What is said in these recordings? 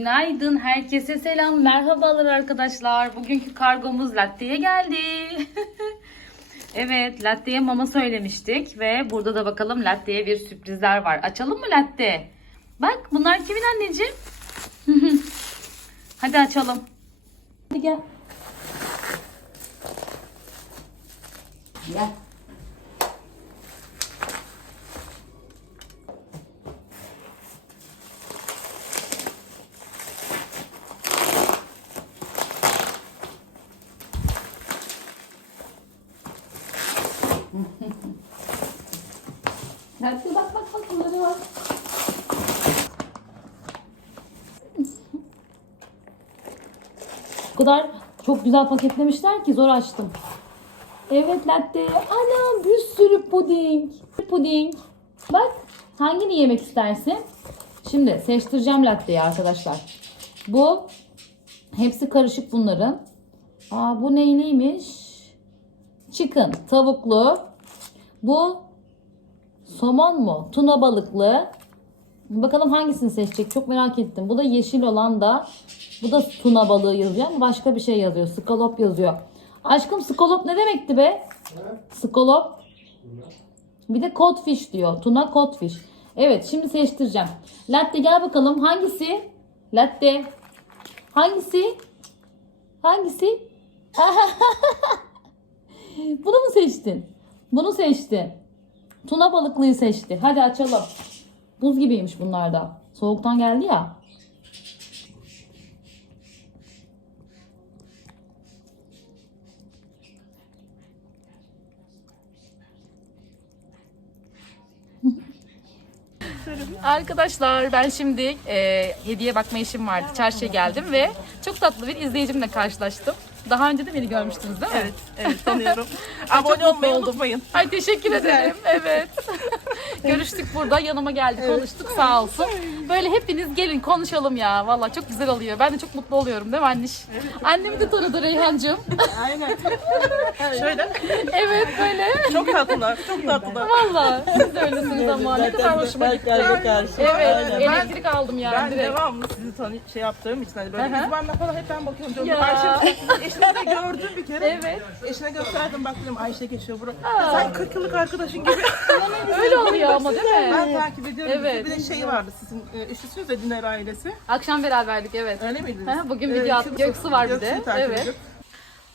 Günaydın, herkese selam, merhabalar arkadaşlar. Bugünkü kargomuz latte'ye geldi. evet, latte'ye mama söylemiştik ve burada da bakalım latte'ye bir sürprizler var. Açalım mı latte? Bak, bunlar kimin anneciğim? Hadi açalım. Hadi gel. Gel. Latte bak bak bak bunları var. O kadar çok güzel paketlemişler ki zor açtım. Evet latte. Anam bir sürü puding. Puding. Bak hangini yemek istersin? Şimdi seçtireceğim latteyi arkadaşlar. Bu hepsi karışık bunların. Aa bu neyliymiş? Chicken tavuklu. Bu somon mu? Tuna balıklı. Bakalım hangisini seçecek? Çok merak ettim. Bu da yeşil olan da bu da tuna balığı yazıyor ama başka bir şey yazıyor. Skalop yazıyor. Aşkım skalop ne demekti be? Skalop. Bir de codfish diyor. Tuna codfish. Evet şimdi seçtireceğim. Latte gel bakalım. Hangisi? Latte. Hangisi? Hangisi? Bunu mu seçtin? Bunu seçtin. Tuna balıklıyı seçti. Hadi açalım. Buz gibiymiş bunlar da. Soğuktan geldi ya. Arkadaşlar ben şimdi e, hediye bakma işim vardı. Çarşıya geldim ve çok tatlı bir izleyicimle karşılaştım. Daha önce de beni görmüştünüz değil mi? Evet, evet tanıyorum. Ay, çok Abone olmayı mutlu oldum. unutmayın. Ay teşekkür ederim. Evet. Görüştük burada. Yanıma geldi. Konuştuk sağ olsun. Böyle hepiniz gelin konuşalım ya. Valla çok güzel oluyor. Ben de çok mutlu oluyorum değil mi anniş? Annemi de tanıdı Reyhancığım. Aynen. Şöyle, evet böyle. çok tatlılar, çok tatlılar. Valla siz de öylesiniz ama ne kadar hoşuma gitti. Evet Aynen. elektrik aldım yani Ben direkt. devamlı sizi tanı şey yaptığım için hani böyle hı. izbanla falan hep ben bakıyorum. Diyorum. Ya. Ayşe, eşini de gördüm bir kere. Evet. Eşine gösterdim bak dedim Ayşe geçiyor buraya. Sen 40 yıllık arkadaşın gibi. Öyle oluyor ama değil mi? ben takip ediyorum. Evet. Bir de şey vardı sizin e, eşisiniz de Diner ailesi. Akşam beraberdik evet. Öyle miydiniz? Ha, bugün Evet, video attık. Göksu var bir de. Göksu'yu takip Evet. ediyorum.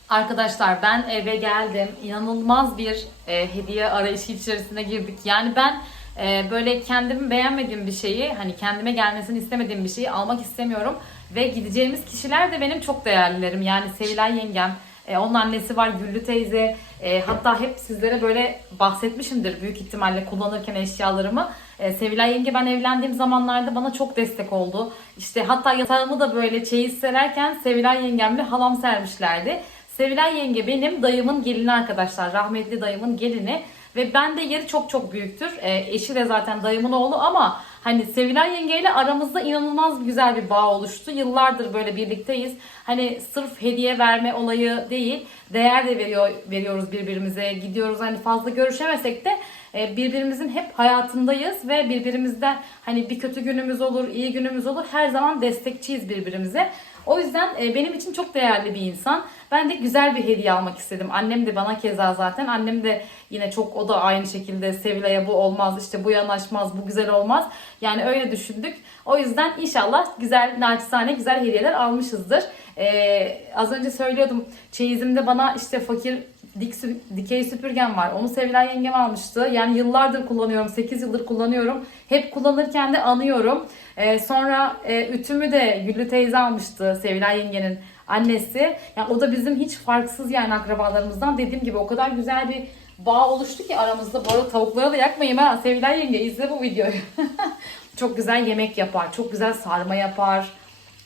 Arkadaşlar ben eve geldim. İnanılmaz bir e, hediye arayışı içerisine girdik. Yani ben e, böyle kendimi beğenmediğim bir şeyi, hani kendime gelmesini istemediğim bir şeyi almak istemiyorum. Ve gideceğimiz kişiler de benim çok değerlilerim. Yani Sevilay yengem, e, onun annesi var Güllü teyze. E, hatta hep sizlere böyle bahsetmişimdir büyük ihtimalle kullanırken eşyalarımı. E, Sevilay yenge ben evlendiğim zamanlarda bana çok destek oldu. İşte hatta yatağımı da böyle çeyiz sererken Sevilay yengemle halam sermişlerdi. Sevilay yenge benim dayımın gelini arkadaşlar. Rahmetli dayımın gelini. Ve ben de yeri çok çok büyüktür. Eşi de zaten dayımın oğlu ama hani Sevilay yengeyle aramızda inanılmaz güzel bir bağ oluştu. Yıllardır böyle birlikteyiz. Hani sırf hediye verme olayı değil, değer de veriyor veriyoruz birbirimize. Gidiyoruz hani fazla görüşemesek de e, birbirimizin hep hayatındayız ve birbirimizden hani bir kötü günümüz olur, iyi günümüz olur. Her zaman destekçiyiz birbirimize. O yüzden e, benim için çok değerli bir insan. Ben de güzel bir hediye almak istedim. Annem de bana keza zaten. Annem de yine çok o da aynı şekilde Sevilay'a bu olmaz, işte bu yanaşmaz, bu güzel olmaz. Yani öyle düşündük. O yüzden inşallah güzel, naçizane güzel hediyeler almışızdır. Ee, az önce söylüyordum çeyizimde bana işte fakir dik, dikey süpürgem var. Onu Sevilay yengem almıştı. Yani yıllardır kullanıyorum. 8 yıldır kullanıyorum. Hep kullanırken de anıyorum. Ee, sonra e, ütümü de Güllü teyze almıştı Sevilay yengenin annesi. Yani o da bizim hiç farksız yani akrabalarımızdan. Dediğim gibi o kadar güzel bir bağ oluştu ki aramızda. Bu arada tavukları da yakmayayım ha. Sevilay yenge izle bu videoyu. çok güzel yemek yapar. Çok güzel sarma yapar.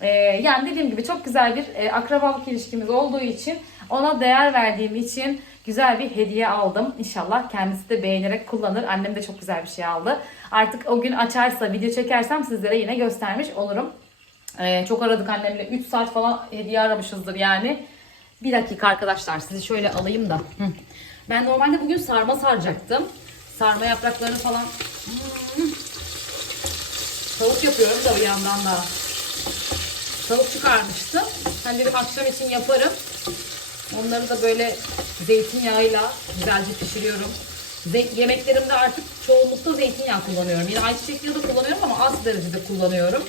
Ee, yani dediğim gibi çok güzel bir e, akrabalık ilişkimiz olduğu için ona değer verdiğim için güzel bir hediye aldım. İnşallah kendisi de beğenerek kullanır. Annem de çok güzel bir şey aldı. Artık o gün açarsa video çekersem sizlere yine göstermiş olurum. Ee, çok aradık annemle. 3 saat falan hediye aramışızdır yani. Bir dakika arkadaşlar sizi şöyle alayım da. Hı. Ben normalde bugün sarma saracaktım. Sarma yapraklarını falan Hmm. Tavuk yapıyorum da bir yandan da. Tavuk çıkarmıştım. Hani dedim akşam için yaparım. Onları da böyle zeytinyağıyla güzelce pişiriyorum. Ze- yemeklerimde artık çoğunlukla zeytinyağı kullanıyorum. Yine ayçiçek yağı da kullanıyorum ama az derecede kullanıyorum.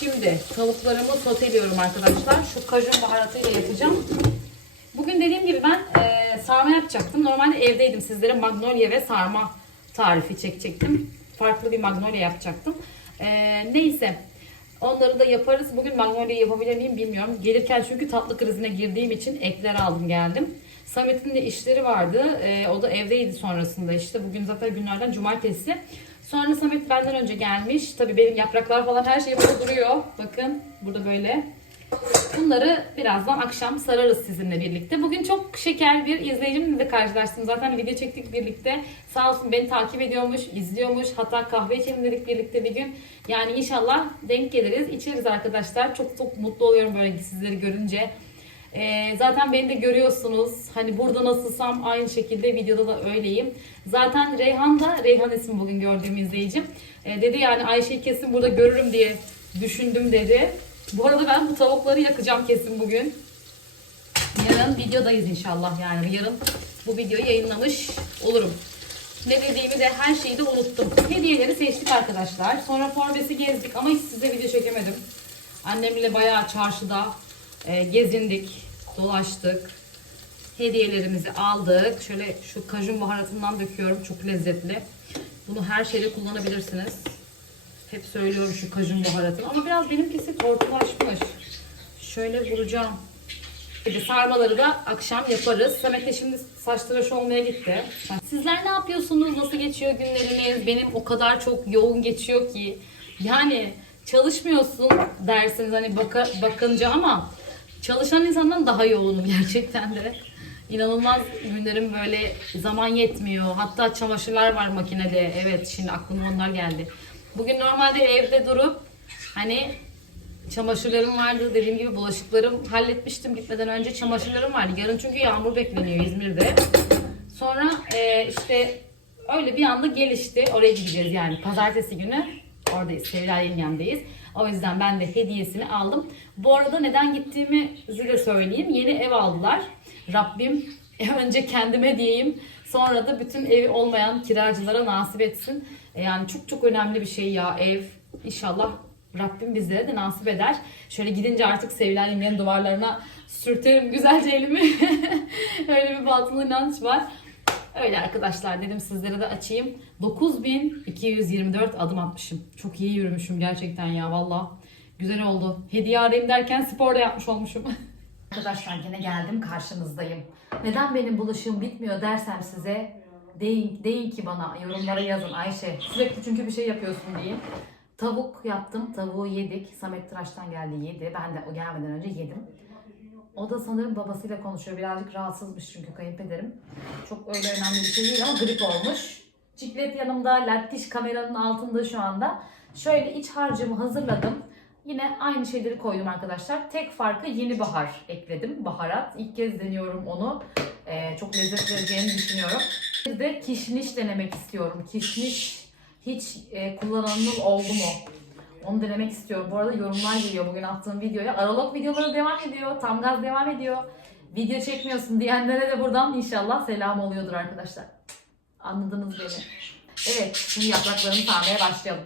Şimdi tavuklarımı soteliyorum arkadaşlar. Şu kajun baharatıyla yapacağım. Bugün dediğim gibi ben e, sarma yapacaktım. Normalde evdeydim. Sizlere magnolia ve sarma tarifi çekecektim. Farklı bir magnolia yapacaktım. E, neyse. Onları da yaparız. Bugün magnolia yapabilir miyim bilmiyorum. Gelirken çünkü tatlı krizine girdiğim için ekler aldım geldim. Samet'in de işleri vardı. E, o da evdeydi sonrasında işte. Bugün zaten günlerden cumartesi. Sonra Samet benden önce gelmiş. Tabii benim yapraklar falan her şey burada duruyor. Bakın burada böyle. Bunları birazdan akşam sararız sizinle birlikte. Bugün çok şeker bir izleyicimle de karşılaştım. Zaten video çektik birlikte. Sağ olsun beni takip ediyormuş, izliyormuş. Hatta kahve içelim dedik birlikte bir gün. Yani inşallah denk geliriz, içeriz arkadaşlar. Çok çok mutlu oluyorum böyle sizleri görünce. Ee, zaten beni de görüyorsunuz. Hani burada nasılsam aynı şekilde videoda da öyleyim. Zaten Reyhan da, Reyhan ismi bugün gördüğüm izleyicim. Ee, dedi yani Ayşe'yi kesin burada görürüm diye düşündüm dedi. Bu arada ben bu tavukları yakacağım kesin bugün. Yarın videodayız inşallah yani. Yarın bu videoyu yayınlamış olurum. Ne dediğimi de her şeyi de unuttum. Hediyeleri seçtik arkadaşlar. Sonra Forbes'i gezdik ama hiç size video çekemedim. Annemle bayağı çarşıda e, gezindik, dolaştık. Hediyelerimizi aldık. Şöyle şu kajun baharatından döküyorum. Çok lezzetli. Bunu her şeyde kullanabilirsiniz. Hep söylüyorum şu kajun baharatını. Ama biraz benimkisi tortulaşmış. Şöyle vuracağım. Bir de sarmaları da akşam yaparız. Samet de şimdi saç tıraşı olmaya gitti. Sizler ne yapıyorsunuz? Nasıl geçiyor günleriniz? Benim o kadar çok yoğun geçiyor ki. Yani çalışmıyorsun dersiniz hani baka, bakınca ama çalışan insandan daha yoğunum gerçekten de. İnanılmaz günlerim böyle zaman yetmiyor. Hatta çamaşırlar var makinede. Evet şimdi aklıma onlar geldi. Bugün normalde evde durup hani çamaşırlarım vardı. Dediğim gibi bulaşıklarım halletmiştim gitmeden önce. Çamaşırlarım vardı. Yarın çünkü yağmur bekleniyor İzmir'de. Sonra e, işte öyle bir anda gelişti. Oraya gideceğiz yani. Pazartesi günü oradayız. Sevda yengemdeyiz. O yüzden ben de hediyesini aldım. Bu arada neden gittiğimi size söyleyeyim. Yeni ev aldılar. Rabbim önce kendime diyeyim. Sonra da bütün evi olmayan kiracılara nasip etsin. E, Yani çok çok önemli bir şey ya ev. İnşallah Rabbim bizlere de nasip eder. Şöyle gidince artık sevilen yengenin duvarlarına sürterim güzelce elimi. Öyle bir batıl inanç var. Öyle arkadaşlar dedim sizlere de açayım. 9224 adım atmışım. Çok iyi yürümüşüm gerçekten ya valla. Güzel oldu. Hediye arayayım derken spor da yapmış olmuşum. Arkadaşlar yine geldim karşınızdayım. Neden benim bulaşığım bitmiyor dersem size deyin, deyin ki bana yorumlara yazın Ayşe. Sürekli çünkü bir şey yapıyorsun diye. Tavuk yaptım. Tavuğu yedik. Samet tıraştan geldi yedi. Ben de o gelmeden önce yedim. O da sanırım babasıyla konuşuyor. Birazcık rahatsızmış çünkü kayınpederim. Çok öyle önemli bir şey değil ama grip olmuş. Ciklet yanımda, lattiş kameranın altında şu anda. Şöyle iç harcımı hazırladım. Yine aynı şeyleri koydum arkadaşlar. Tek farkı yeni bahar ekledim. Baharat. İlk kez deniyorum onu. Ee, çok lezzet vereceğini düşünüyorum. Bir de kişniş denemek istiyorum. Kişniş hiç e, kullananlı oldu mu? Onu denemek istiyorum. Bu arada yorumlar geliyor bugün attığım videoya. Aralog videoları devam ediyor. Tam gaz devam ediyor. Video çekmiyorsun diyenlere de buradan inşallah selam oluyordur arkadaşlar. Anladınız beni. Evet, şimdi yapraklarını sarmaya başlayalım.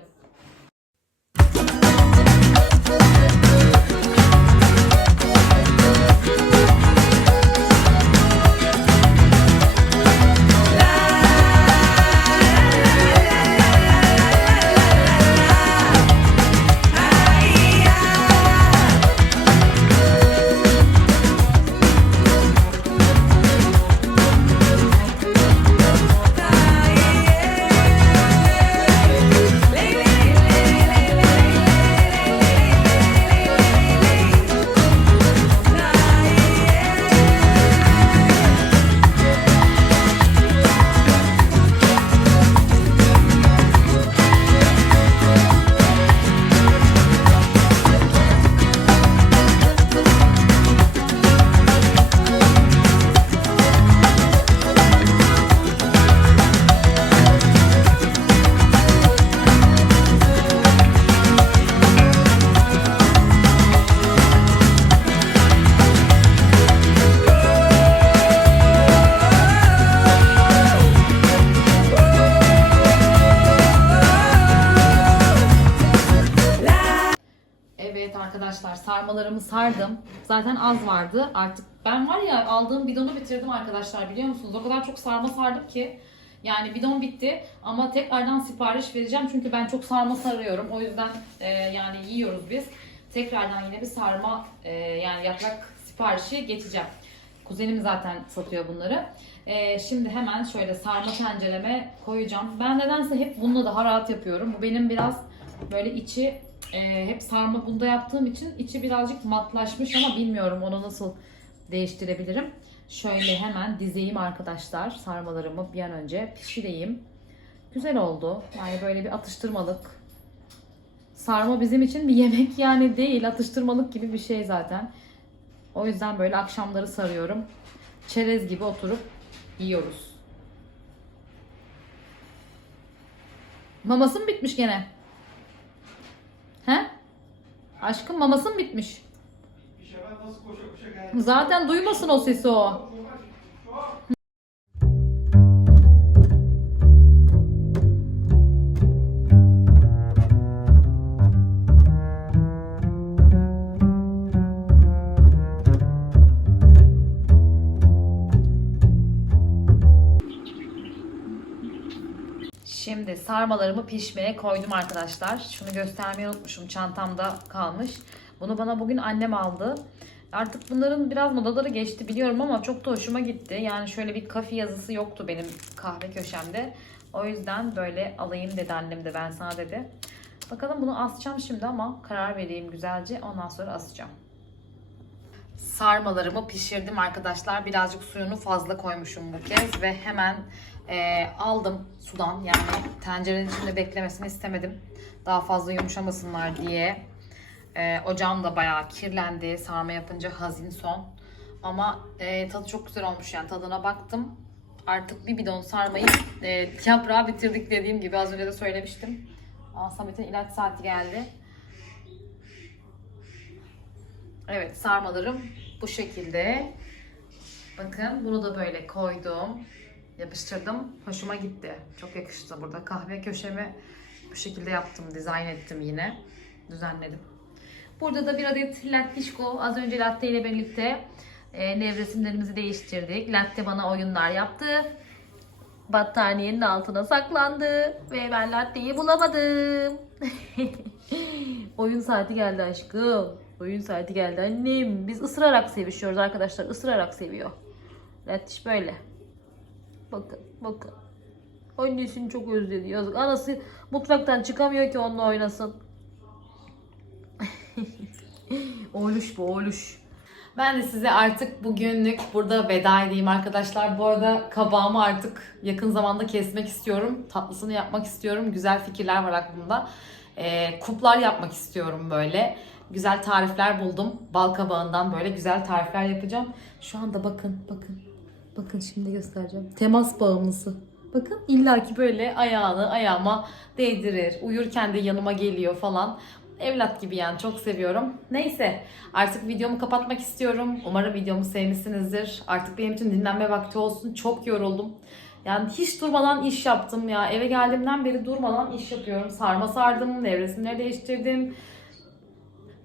Sarmalarımı sardım. Zaten az vardı. Artık ben var ya aldığım bidonu bitirdim arkadaşlar biliyor musunuz? O kadar çok sarma sardım ki. Yani bidon bitti ama tekrardan sipariş vereceğim çünkü ben çok sarma sarıyorum. O yüzden e, yani yiyoruz biz. Tekrardan yine bir sarma e, yani yaprak siparişi geçeceğim. Kuzenim zaten satıyor bunları. E, şimdi hemen şöyle sarma tencereme koyacağım. Ben nedense hep bununla daha rahat yapıyorum. Bu benim biraz böyle içi e, hep sarma bunda yaptığım için içi birazcık matlaşmış ama bilmiyorum onu nasıl değiştirebilirim. Şöyle hemen dizeyim arkadaşlar sarmalarımı bir an önce pişireyim. Güzel oldu. Yani böyle bir atıştırmalık. Sarma bizim için bir yemek yani değil. Atıştırmalık gibi bir şey zaten. O yüzden böyle akşamları sarıyorum. Çerez gibi oturup yiyoruz. Maması mı bitmiş gene? Aşkım maması mı bitmiş? Zaten duymasın o sesi o. Şimdi sarmalarımı pişmeye koydum arkadaşlar. Şunu göstermeyi unutmuşum. Çantamda kalmış. Bunu bana bugün annem aldı. Artık bunların biraz modaları geçti biliyorum ama çok da hoşuma gitti. Yani şöyle bir kafi yazısı yoktu benim kahve köşemde. O yüzden böyle alayım dedi annem de ben sana dedi. Bakalım bunu asacağım şimdi ama karar vereyim güzelce. Ondan sonra asacağım. Sarmalarımı pişirdim arkadaşlar. Birazcık suyunu fazla koymuşum bu kez ve hemen e, aldım sudan. Yani tencerenin içinde beklemesini istemedim. Daha fazla yumuşamasınlar diye. E, ocağım da bayağı kirlendi. Sarma yapınca hazin son. Ama e, tadı çok güzel olmuş yani tadına baktım. Artık bir bidon sarmayı e, yaprağı bitirdik dediğim gibi az önce de söylemiştim. Aa, Samet'in ilaç saati geldi. Evet sarmalarım bu şekilde. Bakın bunu da böyle koydum. Yapıştırdım. Hoşuma gitti. Çok yakıştı burada. Kahve köşemi bu şekilde yaptım. Dizayn ettim yine. Düzenledim. Burada da bir adet lattişko. Az önce latte ile birlikte e, nevresimlerimizi değiştirdik. Latte bana oyunlar yaptı. Battaniyenin altına saklandı. Ve ben latteyi bulamadım. Oyun saati geldi aşkım. Oyun saati geldi annem. Biz ısırarak sevişiyoruz arkadaşlar. Isırarak seviyor. Lattiş böyle. Bakın bakın. Annesini çok özledi yazık. Anası mutfaktan çıkamıyor ki onunla oynasın. oğluş bu oğluş. Ben de size artık bugünlük burada veda edeyim arkadaşlar. Bu arada kabağımı artık yakın zamanda kesmek istiyorum. Tatlısını yapmak istiyorum. Güzel fikirler var aklımda. Ee, kuplar yapmak istiyorum böyle. Güzel tarifler buldum. Bal kabağından böyle güzel tarifler yapacağım. Şu anda bakın bakın. Bakın şimdi göstereceğim. Temas bağımlısı. Bakın illaki böyle ayağını ayağıma değdirir. Uyurken de yanıma geliyor falan. Evlat gibi yani çok seviyorum. Neyse artık videomu kapatmak istiyorum. Umarım videomu sevmişsinizdir. Artık benim için dinlenme vakti olsun. Çok yoruldum. Yani hiç durmadan iş yaptım ya. Eve geldiğimden beri durmadan iş yapıyorum. Sarma sardım, nevresimleri değiştirdim.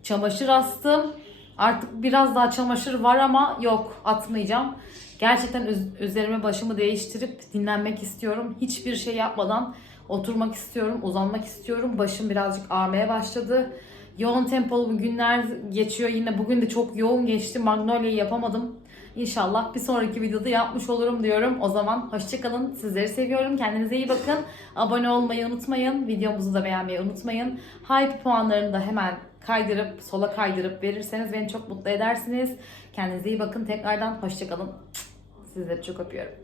Çamaşır astım. Artık biraz daha çamaşır var ama yok atmayacağım. Gerçekten üz- üzerime başımı değiştirip dinlenmek istiyorum. Hiçbir şey yapmadan oturmak istiyorum, uzanmak istiyorum. Başım birazcık ağrımaya başladı. Yoğun tempolu günler geçiyor. Yine bugün de çok yoğun geçti. Magnolia'yı yapamadım. İnşallah bir sonraki videoda yapmış olurum diyorum. O zaman hoşçakalın. Sizleri seviyorum. Kendinize iyi bakın. Abone olmayı unutmayın. Videomuzu da beğenmeyi unutmayın. Hype puanlarını da hemen kaydırıp sola kaydırıp verirseniz beni çok mutlu edersiniz. Kendinize iyi bakın. Tekrardan hoşçakalın. Sizleri çok öpüyorum.